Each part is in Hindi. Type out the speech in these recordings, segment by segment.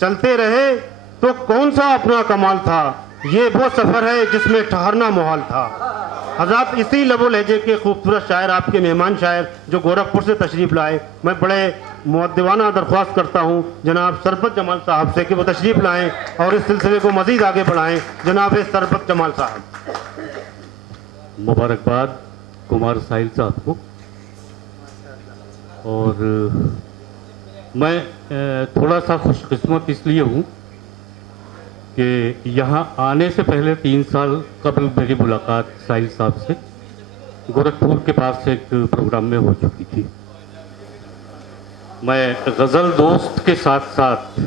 चलते रहे तो कौन सा अपना कमाल था, ये वो सफ़र है जिसमें ठहरना मुहाल था। हज़रात, इसी लबो लहजे के खूबसूरत शायर, आपके मेहमान शायर जो गोरखपुर से तशरीफ़ लाए, मैं बड़े मुअद्दिबाना दरख्वास्त करता हूँ जनाब सरबत जमाल साहब से कि वो तशरीफ़ लाएँ और इस सिलसिले को मज़ीद आगे बढ़ाएँ। जनाब सरबत जमाल साहब। मुबारकबाद कुमार साहिल साहब को। और मैं थोड़ा सा खुशकिस्मत इसलिए हूँ कि यहाँ आने से पहले 3 साल कबल मेरी मुलाकात साहिल साहब से गोरखपुर के पास एक प्रोग्राम में हो चुकी थी। मैं गज़ल दोस्त के साथ साथ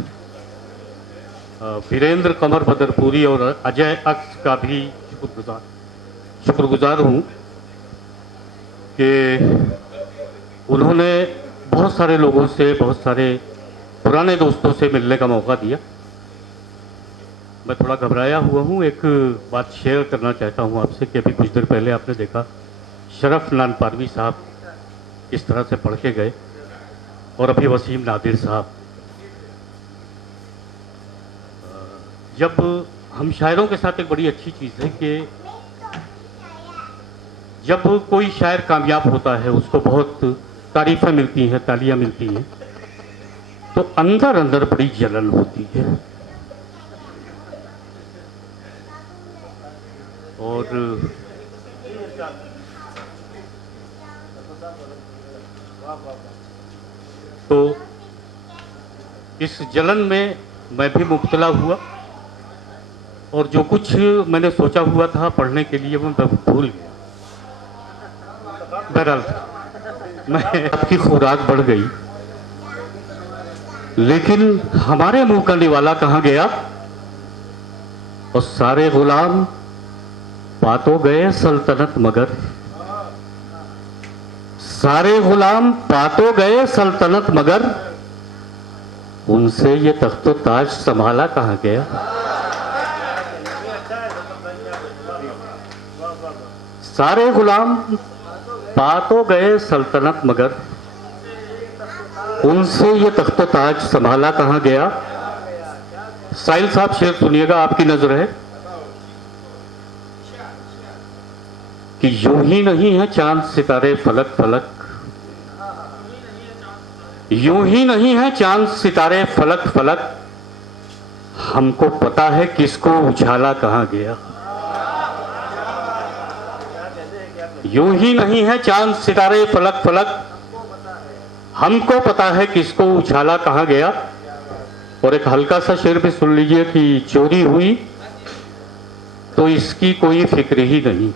वीरेंद्र कंवर बदरपुरी और अजय अक्स का भी शुक्रगुजार हूँ कि उन्होंने बहुत सारे लोगों से, बहुत सारे पुराने दोस्तों से मिलने का मौका दिया। मैं थोड़ा घबराया हुआ हूँ। एक बात शेयर करना चाहता हूँ आपसे कि अभी कुछ देर पहले आपने देखा शरफ नानपारवी साहब इस तरह से पढ़ के गए और अभी वसीम नादिर साहब। जब हम शायरों के साथ एक बड़ी अच्छी चीज़ है कि जब कोई शायर कामयाब होता है, उसको बहुत तारीफ़ें मिलती हैं, तालियां मिलती हैं, तो अंदर अंदर बड़ी जलन होती है। और तो इस जलन में मैं भी मुब्तला हुआ और जो कुछ मैंने सोचा हुआ था पढ़ने के लिए मैं भूल गया। बहरहाल मैं आपकी खुराक बढ़ गई, लेकिन हमारे मुंह का निवाला कहाँ गया। और सारे गुलाम पातो गए सल्तनत मगर, सारे गुलाम पातो गए सल्तनत मगर, उनसे ये तख्त ताज संभाला कहाँ गया। सारे गुलाम पातो गए सल्तनत मगर, उनसे ये तख्त ताज संभाला कहाँ गया। साहिल साहब शेर सुनिएगा, आपकी नजर है कि यूं ही नहीं है चांद सितारे फलक फलक, यूं ही नहीं है चांद सितारे फलक फलक, हमको पता है किसको उछाला कहाँ गया। यूं ही नहीं है चांद सितारे फलक फलक, हमको पता है किसको उछाला कहाँ गया। और एक हल्का सा शेर भी सुन लीजिए कि चोरी हुई तो इसकी कोई फिक्र ही नहीं,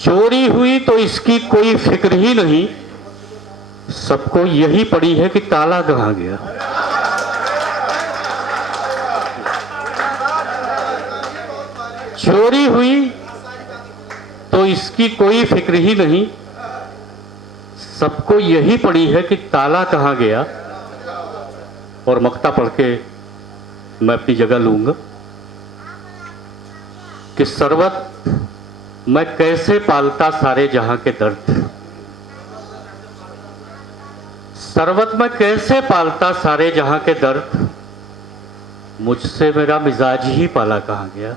चोरी हुई तो इसकी कोई फिक्र ही नहीं, सबको यही पड़ी है कि ताला कहाँ गया। चोरी हुई तो इसकी कोई फिक्र ही नहीं, सबको यही पड़ी है कि ताला कहाँ गया। और मक्ता पढ़ के मैं अपनी जगह लूंगा कि सरवत मैं कैसे पालता सारे जहां के दर्द, सरवत मैं कैसे पालता सारे जहां के दर्द, मुझसे मेरा मिजाज ही पाला कहाँ गया।